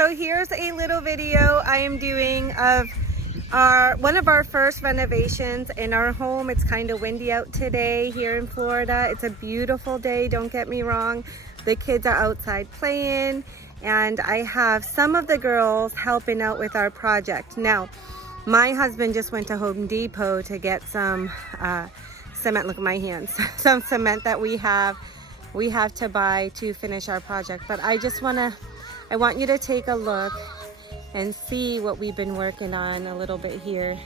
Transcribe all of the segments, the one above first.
So here's a little video I am doing of one of our first renovations in our home. It's kind of windy out today here in Florida. It's a beautiful day, don't get me wrong. The kids are outside playing, and I have some of the girls helping out with our project. Now, my husband just went to Home Depot to get some cement. Look at my hands. Some cement that we have to buy to finish our project. But I want you to take a look and see what we've been working on a little bit here.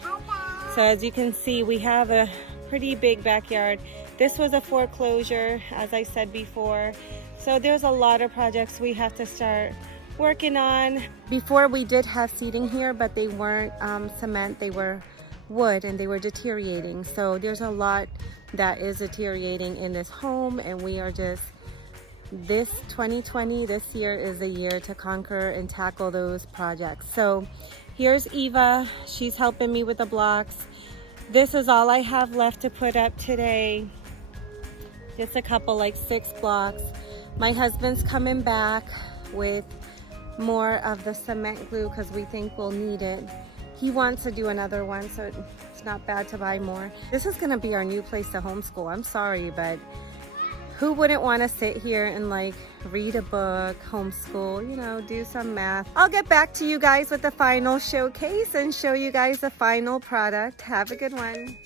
So as you can see, we have a pretty big backyard. This was a foreclosure, as I said before. So there's a lot of projects we have to start working on. Before we did have seating here, but they weren't cement, they were wood, and they were deteriorating. So there's a lot that is deteriorating in this home, and we are just, this 2020, this year is a year to conquer and tackle those projects. So here's Eva, she's helping me with the blocks. This is all I have left to put up today. Just a couple, like 6 blocks. My husband's coming back with more of the cement glue because we think we'll need it. He wants to do another one, so it's not bad to buy more. This is gonna be our new place to homeschool. I'm sorry, but who wouldn't want to sit here and like read a book, homeschool, you know, do some math. I'll get back to you guys with the final showcase and show you guys the final product. Have a good one.